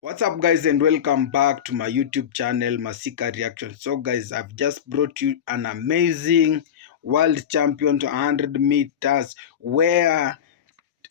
What's up guys, and welcome back to my YouTube channel Masika Reaction. So guys, I've just brought you an amazing world champion to 100 meters where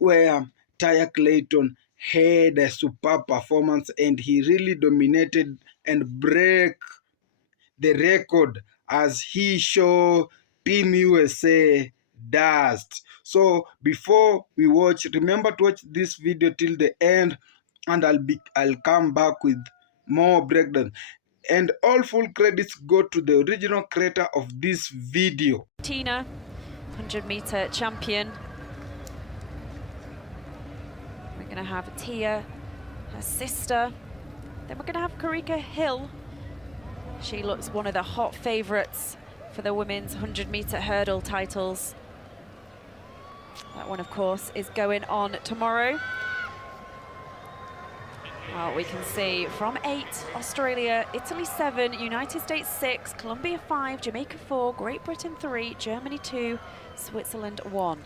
Taya Clayton had a superb performance and he really dominated and break the record as he showed Team USA dust. So before we watch, remember to watch this video till the end, and I'll come back with more breakdown. And all full credits go to the original creator of this video. Tina, 100-meter champion. We're going to have Tia, her sister. Then we're going to have Karika Hill. She looks one of the hot favourites for the women's 100-meter hurdle titles. That one, of course, is going on tomorrow. Well, we can see from 8, Australia, Italy 7, United States 6, Colombia 5, Jamaica 4, Great Britain 3, Germany 2, Switzerland 1.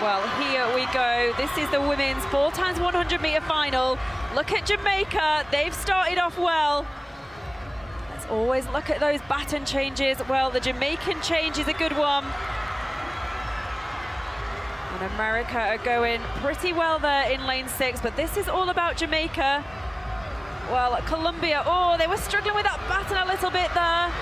Well, here we go. This is the women's 4x100-meter final. Look at Jamaica. They've started off well. Let's always look at those baton changes. Well, the Jamaican change is a good one. And America are going pretty well there in lane 6, but this is all about Jamaica. Well, Colombia, oh, they were struggling with that baton a little bit there.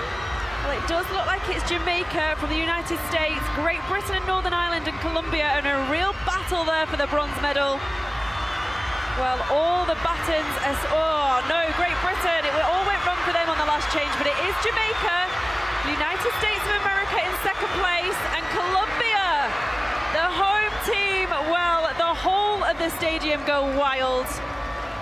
Well, it does look like it's Jamaica from the United States, Great Britain and Northern Ireland and Colombia, and a real battle there for the bronze medal. Well, all the batons, oh no, Great Britain, it all went wrong for them on the last change, but it is Jamaica, United States of America in second place, and Colombia, the home team. Well, the whole of the stadium go wild.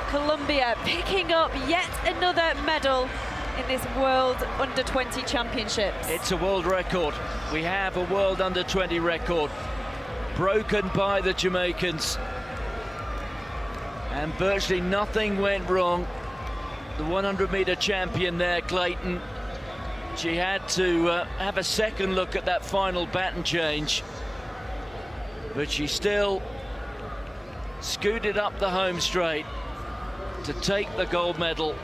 Colombia picking up yet another medal in this World Under-20 Championships. It's a world record. We have a World Under-20 record broken by the Jamaicans, and virtually nothing went wrong. The 100-meter champion there, Clayton, she had to have a second look at that final baton change, but she still scooted up the home straight to take the gold medal.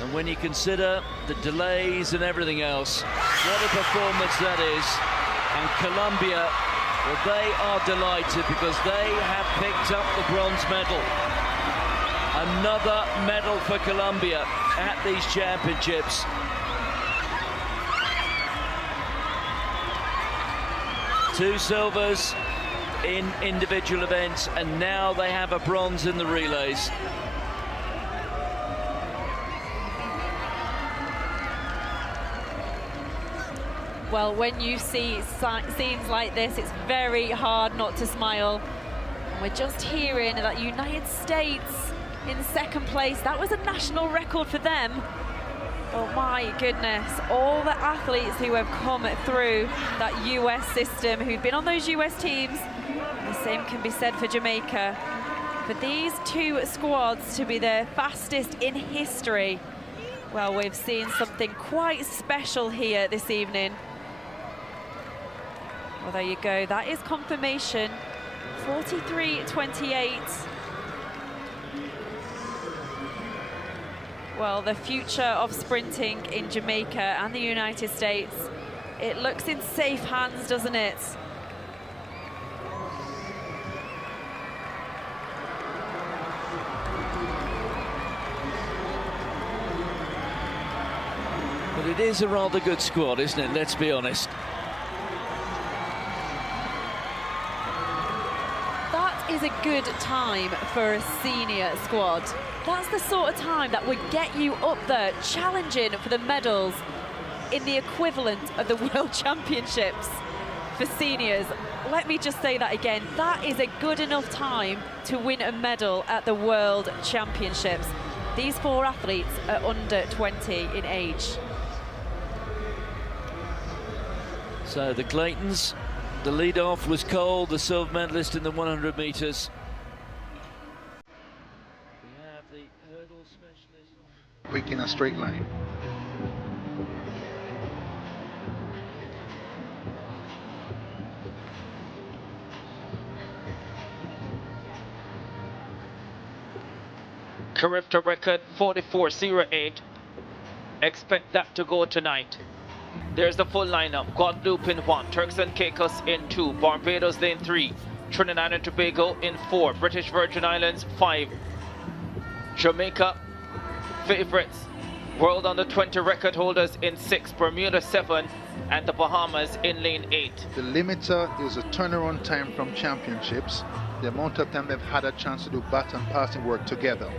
And when you consider the delays and everything else, what a performance that is. And Colombia, well, they are delighted because they have picked up the bronze medal. Another medal for Colombia at these championships. Two silvers in individual events, and now they have a bronze in the relays. Well, when you see scenes like this, it's very hard not to smile. And we're just hearing that United States in second place. That was a national record for them. Oh my goodness, all the athletes who have come through that US system, who've been on those US teams. And the same can be said for Jamaica. For these two squads to be the fastest in history, well, we've seen something quite special here this evening. Well, there you go. That is confirmation. 43.28. Well, the future of sprinting in Jamaica and the United States, it looks in safe hands, doesn't it? But it is a rather good squad, isn't it? Let's be honest. Is a good time for a senior squad. That's the sort of time that would get you up there challenging for the medals in the equivalent of the World Championships for seniors. Let me just say that again. That is a good enough time to win a medal at the World Championships. These four athletes are under 20 in age. So the Claytons, the lead-off was Cole, the silver medalist in the 100 metres. We have the hurdle specialist. quick in a straight line. Character record 44.08. Expect that to go tonight. There's the full lineup. Guadeloupe in 1, Turks and Caicos in 2, Barbados in 3, Trinidad and Tobago in 4, British Virgin Islands 5, Jamaica favourites, World Under 20 record holders in 6, Bermuda 7, and the Bahamas in lane 8. The limiter is a turnaround time from championships, the amount of time they've had a chance to do baton passing work together.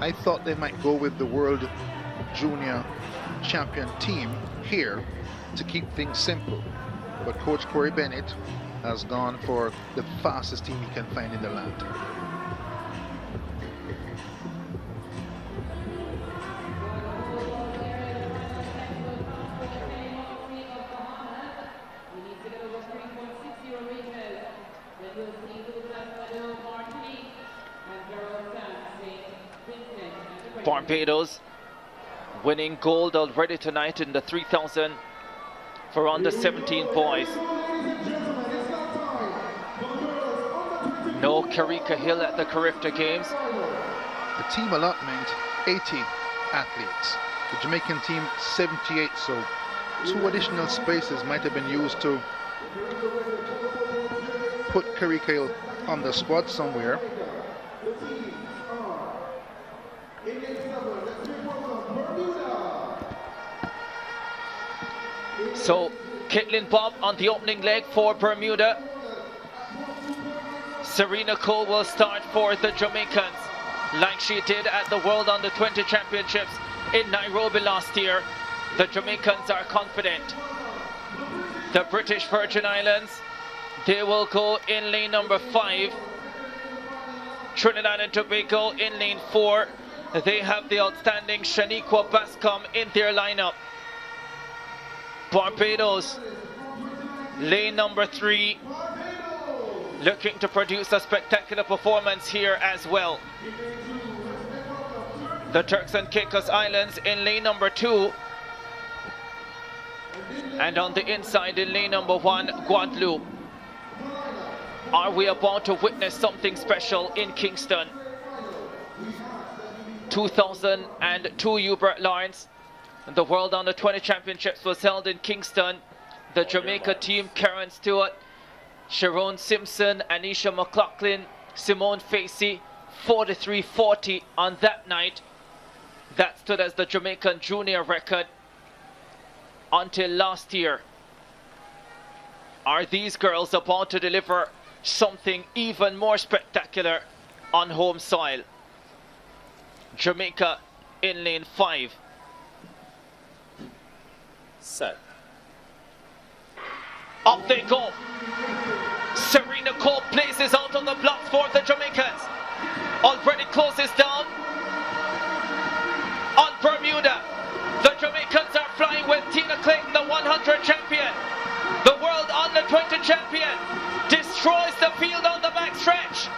I thought they might go with the World Junior Champion team here to keep things simple, but Coach Corey Bennett has gone for the fastest team he can find in the land. Barbados winning gold already tonight in the 3000 for under 17 boys. No Karika Hill at the Carifta Games. The team allotment 80 athletes, the Jamaican team 78, so 2 additional spaces might have been used to put Karika Hill on the squad somewhere. So Caitlin Bob on the opening leg for Bermuda. Serena Cole will start for the Jamaicans like she did at the World Under 20 Championships in Nairobi last year. The Jamaicans are confident. The British Virgin Islands, they will go in lane number 5. Trinidad and Tobago in lane 4. They have the outstanding Shaniqua Bascom in their lineup. Barbados, lane number 3, looking to produce a spectacular performance here as well. The Turks and Caicos Islands in lane number 2. And on the inside in lane number 1, Guadeloupe. Are we about to witness something special in Kingston? 2002 Hubert Lawrence. The World Under 20 Championships was held in Kingston. The Jamaica team, Karen Stewart, Sharon Simpson, Anisha McLaughlin, Simone Facey, 43-40 on that night. That stood as the Jamaican junior record until last year. Are these girls about to deliver something even more spectacular on home soil? Jamaica in lane 5. Set. Up they go. Serena Cole places out on the blocks for the Jamaicans. Already closes down on Bermuda. The Jamaicans are flying with Tina Clayton, the 100 champion. The World Under 20 champion destroys the field on the back stretch.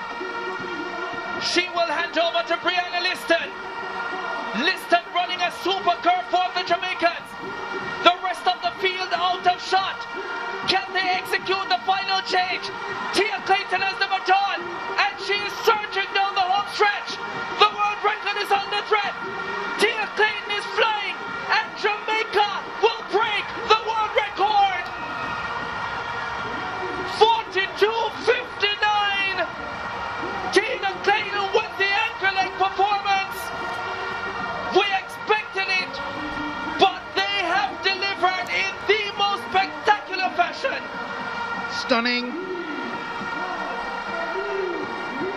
She will hand over to Brianna Liston. Liston running a super curve for the Jamaicans. The rest of the field out of shot. Can they execute the final change? Tia Clayton has the baton, and she is surging down the home stretch. The world record is under threat. Tia Clayton is flying, and Jamaica will break the world record. 42.59. Tina Clayton with the anchor leg performance. We expected it, but they have delivered in the most spectacular fashion. Stunning.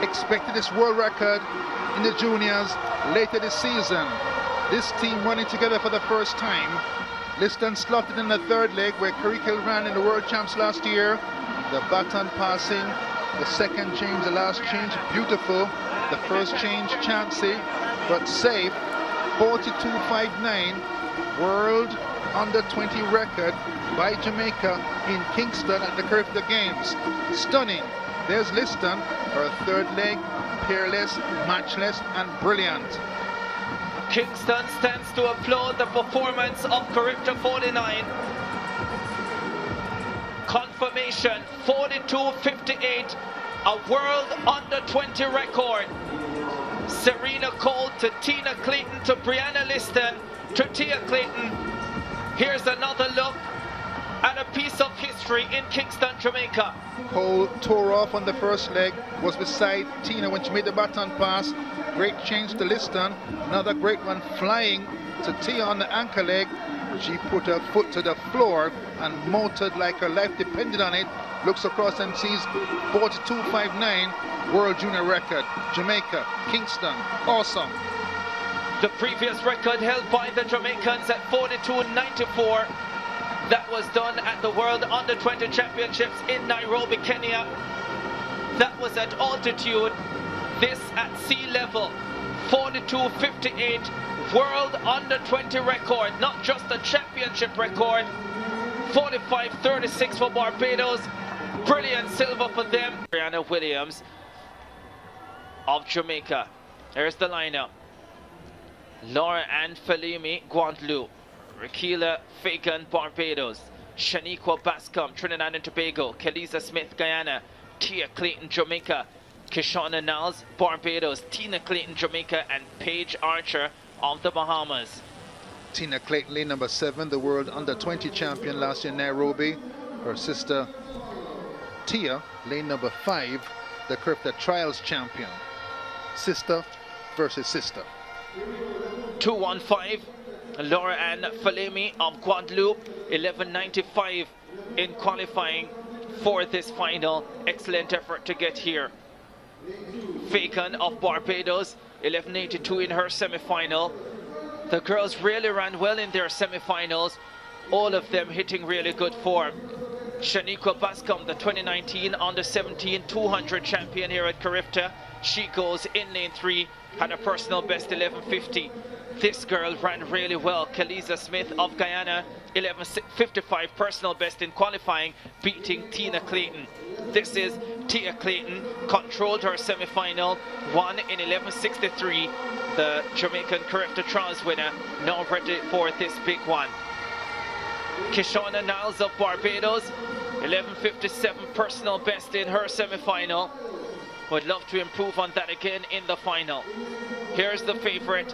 Expected this world record in the juniors later this season. This team running together for the first time. Liston slotted in the 3rd leg where Karika ran in the World Champs last year. The baton passing, the second change, the last change, beautiful. The first change, chancy, but safe. 42.59 World Under 20 record by Jamaica in Kingston at the Carifta Games. Stunning. There's Liston, her 3rd leg, peerless, matchless, and brilliant. Kingston stands to applaud the performance of Carifta 49. Confirmation 42.58, a world under 20 record. Serena Cole to Tina Clayton to Brianna Liston to Tia Clayton. Here's another look at a piece of history in Kingston, Jamaica. Cole tore off on the first leg, was beside Tina when she made the baton pass. Great change to Liston. Another great one flying to Tia on the anchor leg. She put her foot to the floor and motored like her life depended on it. Looks across and sees 42.59 world junior record. Jamaica, Kingston, awesome. The previous record held by the Jamaicans at 42.94. That was done at the World Under 20 Championships in Nairobi, Kenya. That was at altitude. This at sea level. 42.58 World Under 20 record, not just a championship record. 45.36 for Barbados. Brilliant silver for them. Brianna Williams of Jamaica. There's the lineup. Laura Ann Felimi, Guadeloupe. Rakila Fagan, Barbados. Shaniqua Bascom, Trinidad and Tobago. Kelisa Smith, Guyana. Tia Clayton, Jamaica. Kishonna Niles, Barbados. Tina Clayton, Jamaica. And Paige Archer of the Bahamas. Tina Clayton, lane number 7, the world under 20 champion last year in Nairobi. Her sister Tia, lane number 5, the Carifta Trials champion. Sister versus sister. 2:15. Laura Ann Falemi of Guadeloupe, 11:95 in qualifying for this final. Excellent effort to get here. Fagan of Barbados, 11:82 in her semi-final. The girls really ran well in their semi-finals, all of them hitting really good form. Shaniqua Bascom, the 2019 under-17 200 champion here at Carifta. She goes in lane 3, had a personal best 11:50. This girl ran really well. Kelisa Smith of Guyana, 11:55 personal best in qualifying, beating Tina Clayton. This is Tia Clayton, controlled her semi-final, won in 11:63. The Jamaican Carifta Trials winner, now ready for this big one. Kishonna Niles of Barbados, 11:57 personal best in her semi-final. Would love to improve on that again in the final. Here's the favorite,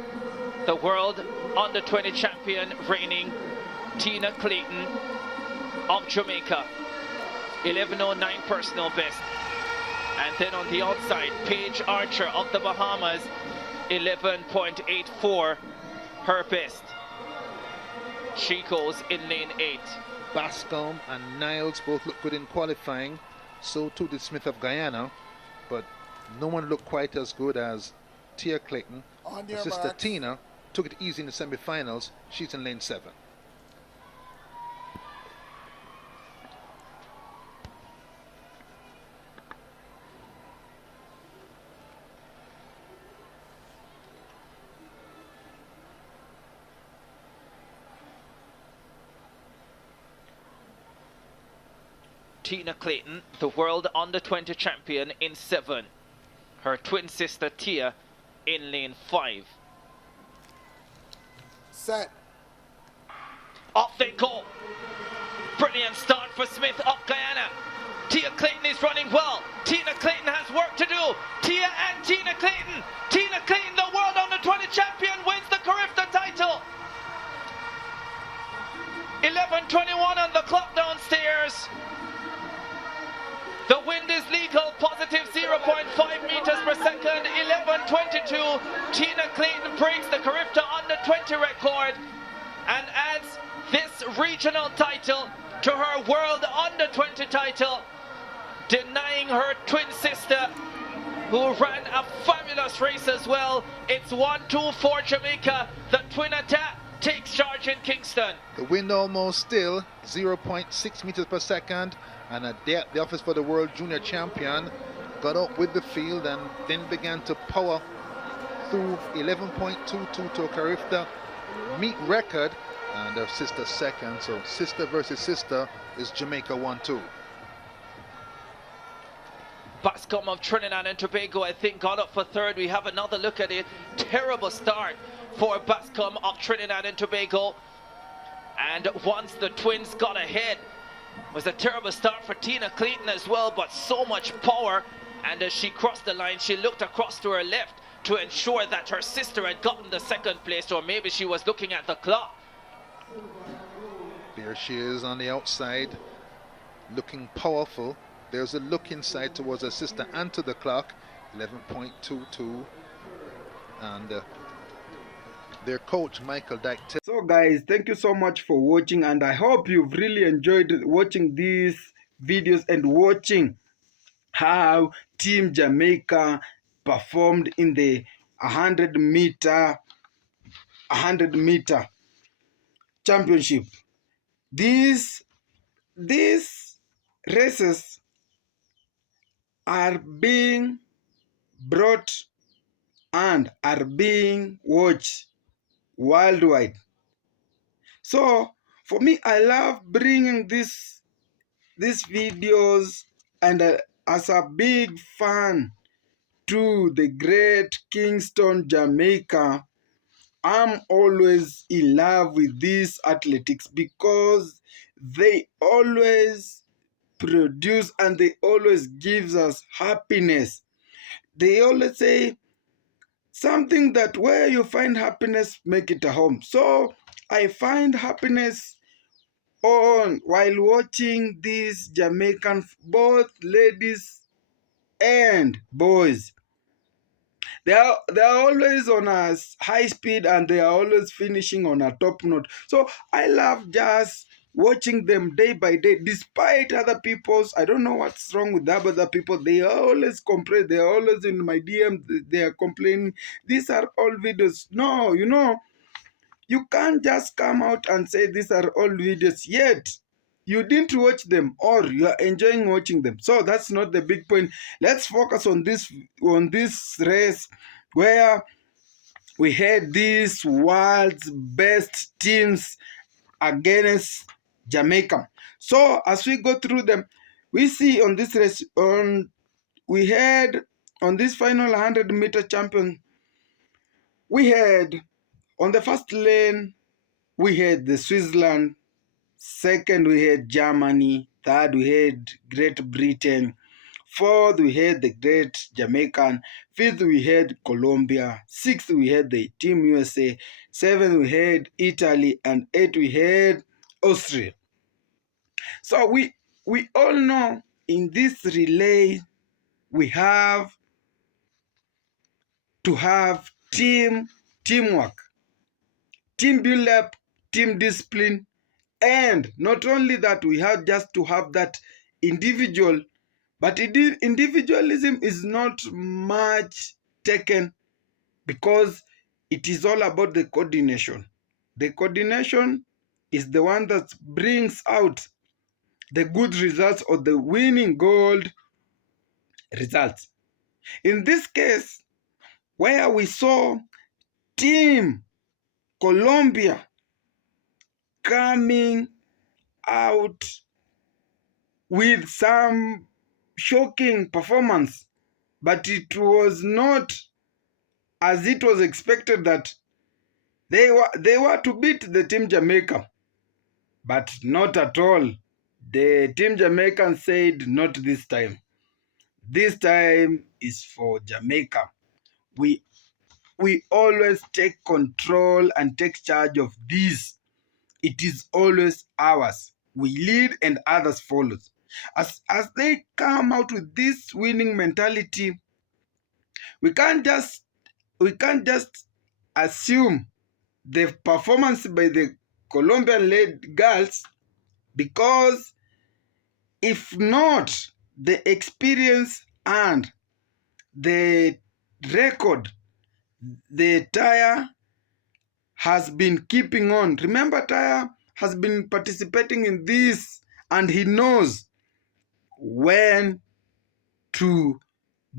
the world under 20 champion reigning Tina Clayton of Jamaica, 11:09 personal best. And then on the outside, Paige Archer of the Bahamas, 11.84 her best. She goes in lane 8. Bascom and Niles both look good in qualifying. So too did Smith of Guyana, but no one looked quite as good as Tia Clayton. Her sister Tina took it easy in the semi-finals. She's in lane 7. Tina Clayton, the world under 20 champion, in 7. Her twin sister Tia in lane 5. Set. Off they go. Brilliant start for Smith of Guyana. Tia Clayton is running well. Tina Clayton has work to do. Tia and Tina Clayton. Tina Clayton, the world under 20 champion, wins the Carifta title. 11:21 on the clock downstairs. The wind is legal, positive 0.5 meters per second, 11:22. Tina Clayton breaks the Carifta under 20 record and adds this regional title to her world under 20 title, denying her twin sister, who ran a fabulous race as well. It's 1-2 for Jamaica. The twin attack takes charge in Kingston. The wind almost still, 0.6 meters per second. And at the office for the world junior champion got up with the field and then began to power through 11.22 to a Carifta meet record, and her sister second. So sister versus sister is Jamaica 1-2. Bascom of Trinidad and Tobago, I think, got up for third. We have another look at it. Terrible start for Bascom of Trinidad and Tobago. And once the twins got ahead, it was a terrible start for Tina Clayton as well, but so much power. And as she crossed the line, she looked across to her left to ensure that her sister had gotten the second place, or maybe she was looking at the clock. There she is on the outside, looking powerful. There's a look inside towards her sister and to the clock, 11.22. And their coach, Michael Dyke. So guys, thank you so much for watching, and I hope you've really enjoyed watching these videos and watching how Team Jamaica performed in the 100 meter championship. These races are being brought and are being watched worldwide. So for me, I love bringing these videos, and as a big fan to the great Kingston, Jamaica, I'm always in love with these athletics because they always produce and they always gives us happiness. They always say something that where you find happiness, make it a home. So I find happiness on while watching these Jamaican, both ladies and boys. They are always on a high speed and they are always finishing on a top note. So I love just watching them day by day, despite other people's. I don't know what's wrong with other people. They always complain. They are always in my DM. They are complaining. These are all videos. No, you can't just come out and say these are all videos yet you didn't watch them or you are enjoying watching them. So that's not the big point. Let's focus on this race where we had these world's best teams against Jamaica. So as we go through them, we see on this race, we had on this final 100-meter champion, we had on the first lane, we had the Switzerland. Second, we had Germany. Third, we had Great Britain. Fourth, we had the Great Jamaican. Fifth, we had Colombia. Sixth, we had the Team USA. Seventh, we had Italy. And eighth, we had Austria. So we all know in this relay, we have to have teamwork, team build-up, team discipline. And not only that, we have just to have that individual, but individualism is not much taken because it is all about the coordination. The coordination is the one that brings out the good results or the winning gold results. In this case, where we saw Team Colombia coming out with some shocking performance, but it was not as it was expected that they were to beat the Team Jamaica, but not at all. The Team Jamaican said, not this time. This time is for Jamaica. We always take control and take charge of this. It is always ours. We lead and others follow. As they come out with this winning mentality, we can't just assume the performance by the Colombian-led girls, because if not the experience and the record the Taya has been keeping on. Remember, Taya has been participating in this and he knows when to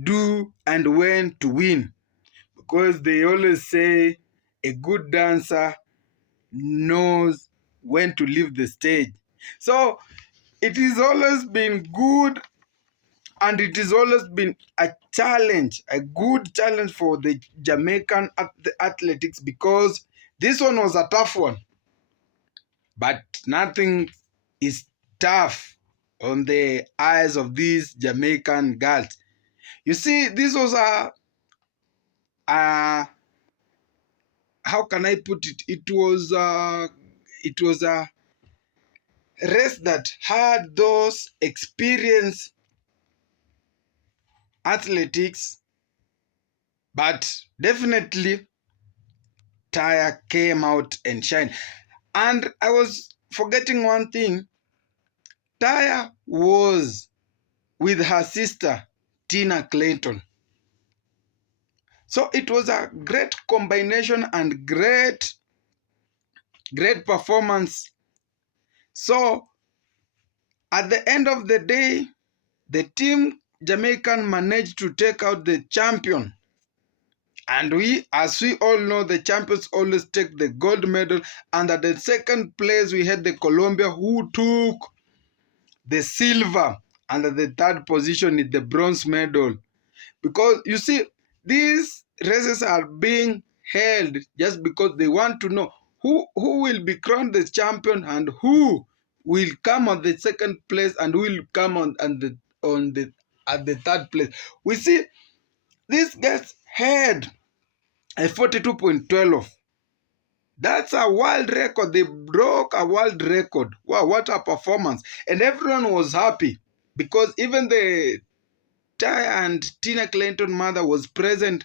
do and when to win, because they always say a good dancer knows when to leave the stage. So it has always been good And it has always been a challenge, a good challenge for the Jamaican athletics, because this one was a tough one. But nothing is tough on the eyes of these Jamaican girls. You see, this was a how can I put it? It was a race that had those experienced athletics, but definitely Taya came out and shined. And I was forgetting one thing. Taya was with her sister Tina Clayton. So it was a great combination and great performance. So at the end of the day, the team Jamaican managed to take out the champion. And as we all know, the champions always take the gold medal. And at the second place, we had the Colombia, who took the silver. And at the third position is the bronze medal. Because you see, these races are being held just because they want to know who will be crowned the champion and who will come on the second place and who will come at the third place. We see these guys had a 42.12. That's a world record. They broke a world record. Wow, what a performance. And everyone was happy because even the Ty and Tina Clayton mother was present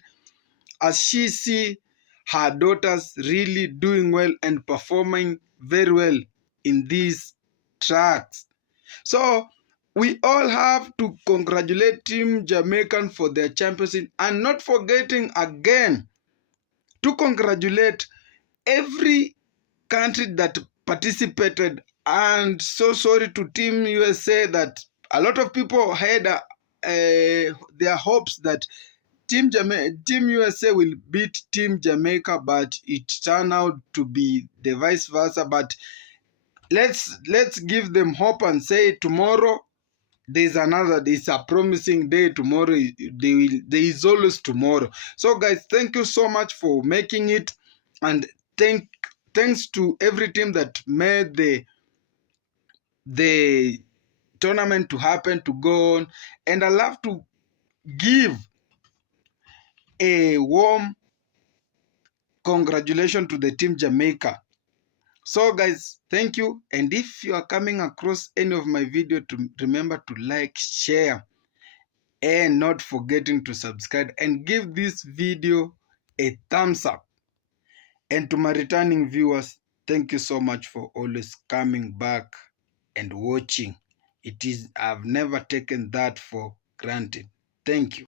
as she see her daughters really doing well and performing very well in these tracks. So we all have to congratulate Team Jamaican for their championship, and not forgetting again to congratulate every country that participated. And so sorry to Team USA that a lot of people had their hopes that Team USA will beat Team Jamaica, but it turned out to be the vice versa. But let's give them hope and say tomorrow there's a promising day. Tomorrow there is always tomorrow. So guys, thank you so much for making it, and thanks to every team that made the tournament to happen, to go on. And I love to give a warm congratulations to the Team Jamaica. So guys, thank you. And if you are coming across any of my video, to remember to like, share, and not forgetting to subscribe and give this video a thumbs up. And to my returning viewers, thank you so much for always coming back and watching. I've never taken that for granted. Thank you.